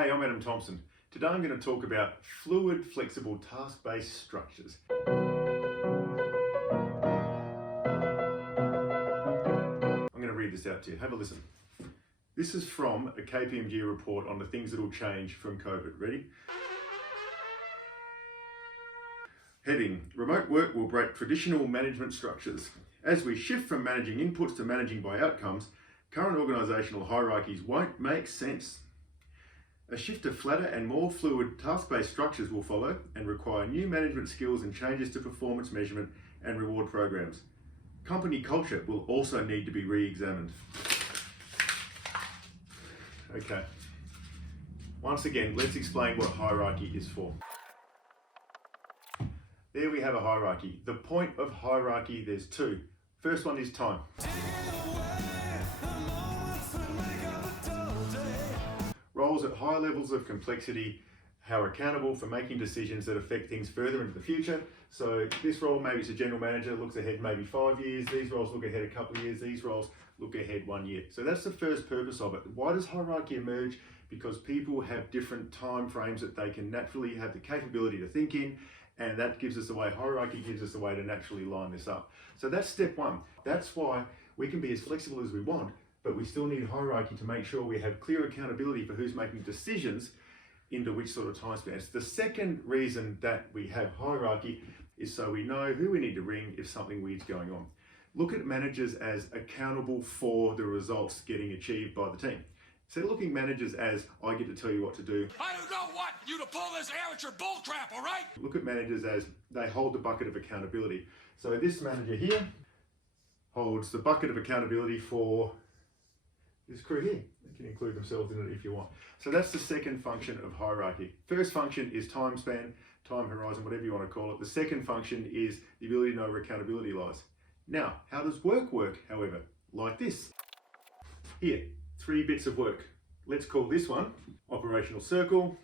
Hey, I'm Adam Thompson. Today I'm going to talk about fluid, flexible, task-based structures. I'm going to read this out to you. Have a listen. This is from a KPMG report on the things that will change from COVID. Ready? Heading: Remote work will break traditional management structures. As we shift from managing inputs to managing by outcomes, current organisational hierarchies won't make sense. A shift to flatter and more fluid task-based structures will follow and require new management skills and changes to performance measurement and reward programs. Company culture will also need to be re-examined. Okay, once again, let's explain what hierarchy is for. There we have a hierarchy. The point of hierarchy, there's two. First one is time. Roles at high levels of complexity are accountable for making decisions that affect things further into the future. So this role, maybe it's a general manager, looks ahead maybe 5 years. These roles look ahead a couple of years. These roles look ahead 1 year. So that's the first purpose of it. Why does hierarchy emerge? Because people have different time frames that they can naturally have the capability to think in, and that gives us a way, hierarchy gives us a way to naturally line this up. So that's step one. That's why we can be as flexible as we want, but we still need hierarchy to make sure we have clear accountability for who's making decisions into which sort of time spans. The second reason that we have hierarchy is so we know who we need to ring if something weird's going on. Look at managers as accountable for the results getting achieved by the team. So looking managers as, I get to tell you what to do. I do not want you to pull this amateur bull crap, all right? Look at managers as they hold the bucket of accountability. So this manager here holds the bucket of accountability for this crew here. They can include themselves in it if you want. So that's the second function of hierarchy. First function is time span, time horizon, whatever you want to call it. The second function is the ability to know where accountability lies. Now, how does work, however? Like this. Here, 3 bits of work. Let's call this one operational circle,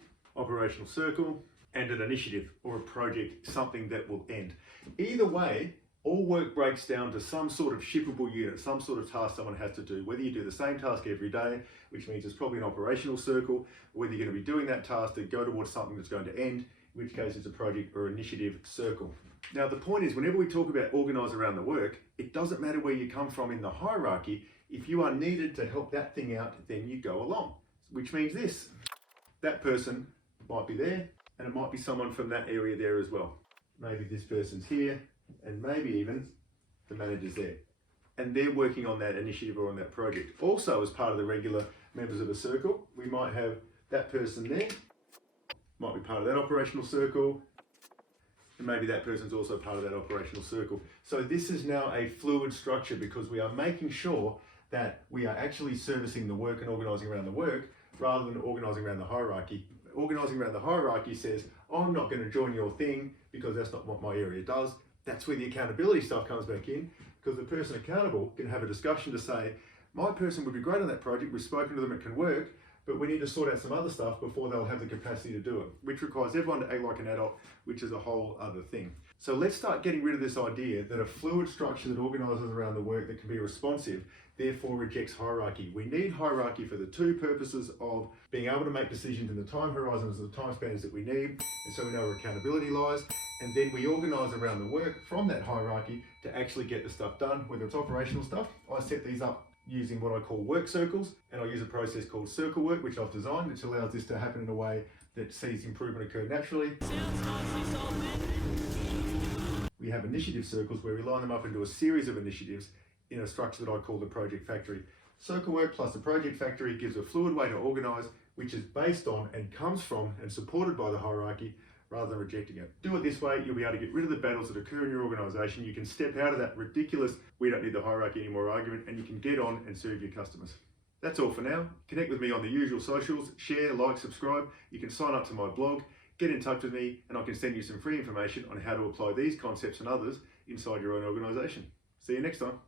and an initiative or a project, something that will end. Either way, all work breaks down to some sort of shippable unit, some sort of task someone has to do. Whether you do the same task every day, which means it's probably an operational circle, or whether you're going to be doing that task to go towards something that's going to end, in which case it's a project or initiative circle. Now the point is, whenever we talk about organise around the work, it doesn't matter where you come from in the hierarchy. If you are needed to help that thing out, then you go along, which means this. That person might be there, and it might be someone from that area there as well. Maybe this person's here, and maybe even the manager's there. And they're working on that initiative or on that project. Also, as part of the regular members of a circle, we might have that person there, might be part of that operational circle, and maybe that person's also part of that operational circle. So this is now a fluid structure because we are making sure that we are actually servicing the work and organising around the work rather than organising around the hierarchy. Organising around the hierarchy says, I'm not going to join your thing because that's not what my area does. That's where the accountability stuff comes back in, because the person accountable can have a discussion to say, my person would be great on that project, we've spoken to them, it can work, but we need to sort out some other stuff before they'll have the capacity to do it, which requires everyone to act like an adult, which is a whole other thing. So let's start getting rid of this idea that a fluid structure that organises around the work that can be responsive therefore rejects hierarchy. We need hierarchy for the two purposes of being able to make decisions in the time horizons, the time spans that we need, and so we know where accountability lies, and then we organise around the work from that hierarchy to actually get the stuff done, whether it's operational stuff. I set these up using what I call work circles, and I use a process called circle work, which I've designed, which allows this to happen in a way that sees improvement occur naturally. We have initiative circles where we line them up into a series of initiatives in a structure that I call the project factory. Circle work plus the project factory gives a fluid way to organise, which is based on and comes from and supported by the hierarchy rather than rejecting it. Do it this way, you'll be able to get rid of the battles that occur in your organisation. You can step out of that ridiculous, we don't need the hierarchy anymore argument, and you can get on and serve your customers. That's all for now. Connect with me on the usual socials, share, like, subscribe. You can sign up to my blog, get in touch with me, and I can send you some free information on how to apply these concepts and others inside your own organisation. See you next time.